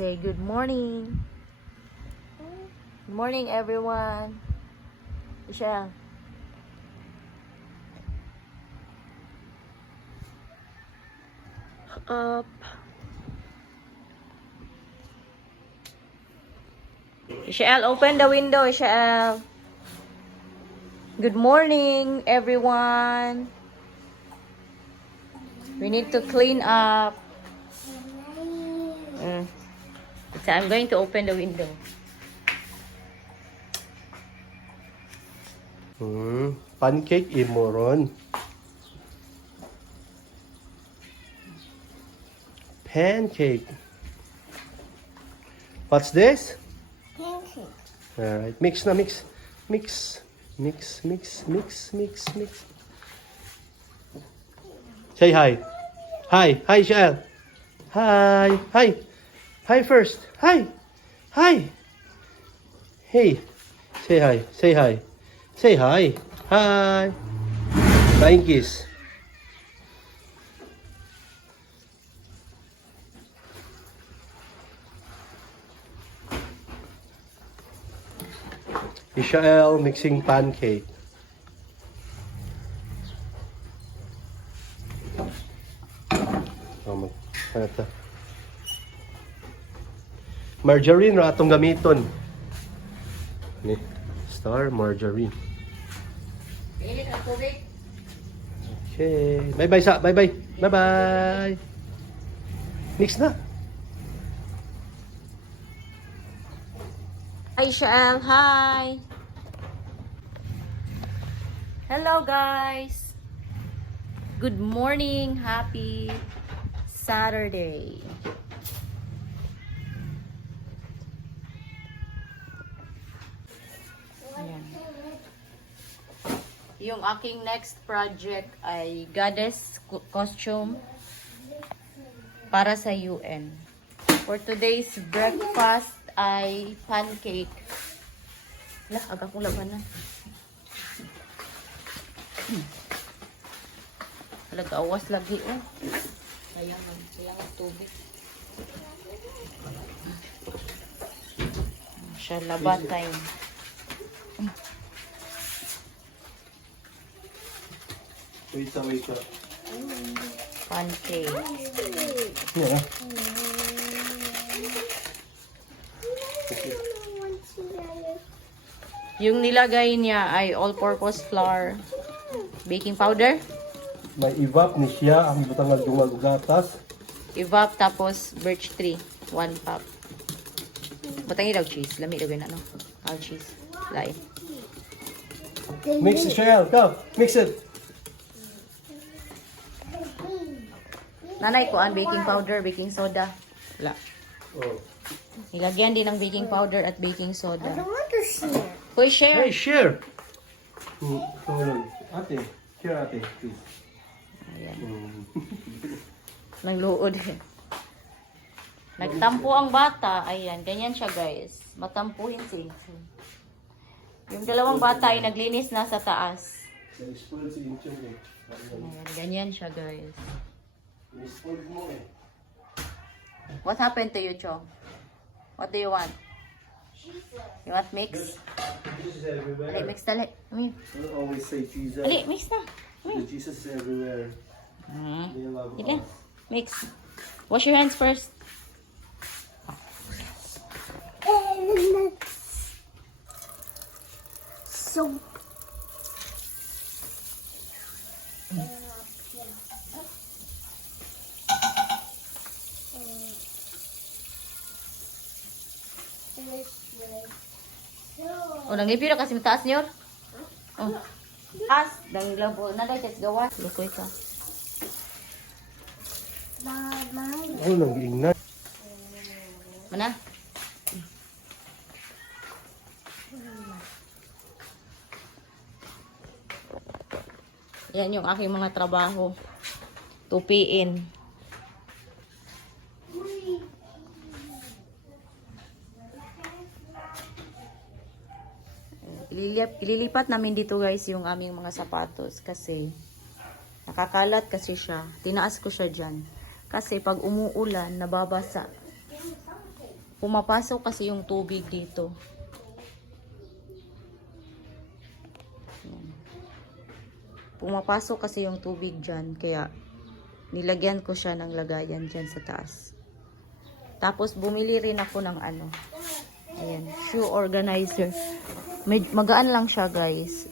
say good morning. Good morning, everyone. Michelle. Up. Michelle, open the window, Michelle. Good morning, everyone. We need to clean up. So I'm going to open the window. Pancake imoron. Pancake. What's this? Pancake. Alright, mix na mix. Mix. Mix, mix, mix, mix, mix. Say hi. Hi. Hi, Shell. Hi. Hi. Hi first. Hi. Hi. Hey. Say hi. Say hi. Say hi. Hi. Flying kiss. Ishael mixing pancake. Ano to? Margarine ra atong gamiton. Ni star margarine. Okay. Bye-bye sa. Bye-bye. Bye-bye. Mix na. Hi, Shael. Hi. Hello, guys. Good morning. Happy Saturday. Ayan. Yung aking next project ay goddess costume para sa UN. For today's breakfast ay pancake. Lah, aga kong labanan. Awas lagi oh. Kailangan tubig. Siya labat time. Wait up. Pancake. Yeah. Yung nilagay niya ay all-purpose flour, baking powder, May evap ni siya ang butang gatas. evap, tapos birch tree, 1 cup. Butangi daw cheese. Lami daw na, no? All cheese. Lain. Mix it, Shell. Go. Mix it. Nanay ko ang baking powder, baking soda. Wala. Oh. Nilagyan din ng baking powder at baking soda. I don't want to share. Hoy, share! Hey, share. Hold on. Ate. Share, ate. Please. Ayan. Nang luod. Nagtampo ang bata. Ayan, ganyan siya, guys. Matampuhin si. Yung dalawang bata ay naglinis na sa taas. Na-spoil si Inchon eh. Ayan, ganyan siya, guys. Na-spoil mo eh. What happened to you, Chong? What do you want? You want mix? Jesus is everywhere. Ali, mix dali. Come here. Don't always say Jesus. Ali, mix na. The Jesus is everywhere. They love Sige, us. mix. Wash your hands first. And soap. O, nangipira kasi mataas niyo. Oh. Taas. Dang labo. Nagay, let's gawas. Lukoy ka. Bye-bye. Oh, nag-ignite. Mana? Yan yung aking mga trabaho. Tupiin. Ililipat namin dito, guys, yung aming mga sapatos kasi nakakalat kasi siya. Tinaas ko siya dyan. Kasi pag umuulan, nababasa. pumapasok kasi yung tubig dito. Yan. Pumapasok kasi yung tubig dyan, kaya nilagyan ko siya ng lagayan dyan sa taas. Tapos bumili rin ako ng ano, ayan, shoe organizer. Magaan lang siya, guys.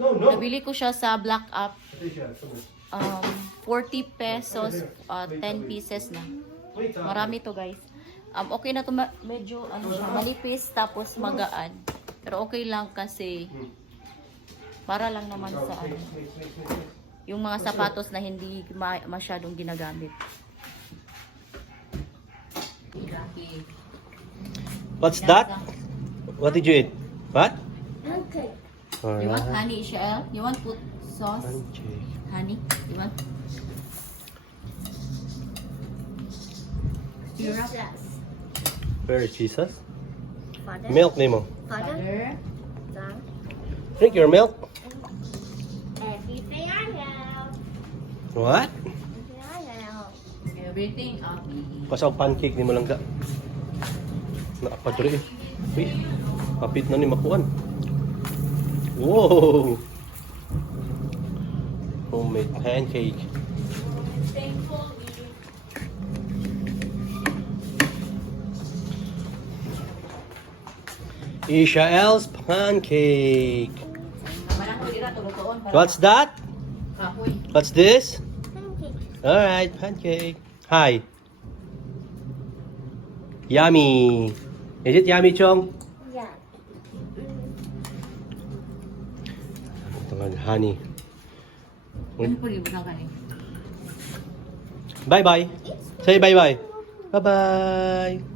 Nabili ko siya sa Black Up. 40 pesos, 10 pieces na. Marami to, guys. Okay na to, medyo ano siya, manipis tapos magaan. Pero okay lang kasi para lang naman sa ano, yung mga sapatos na hindi masyadong ginagamit. What's that? What did you eat? What? Okay. You want Alright. honey, Ishel? You want put sauce? Pancake. Honey? You want? Syrup? Where is Jesus? Father. Milk, Nemo. Father. Butter? Son. Drink your milk. Everything I know. What? Everything I know. Everything up. Pasaw pancake ni mo lang ga. Nakapadre. Uy, kapit na ni makuan. Wow! Homemade pancake. Ishael's pancake. What's that? What's this? Pancake. Alright, pancake. Hi. Yummy. Is it yummy, Chong? Yeah. Ito honey. Ano po libo na kanin? Bye-bye. Say bye-bye. Bye-bye.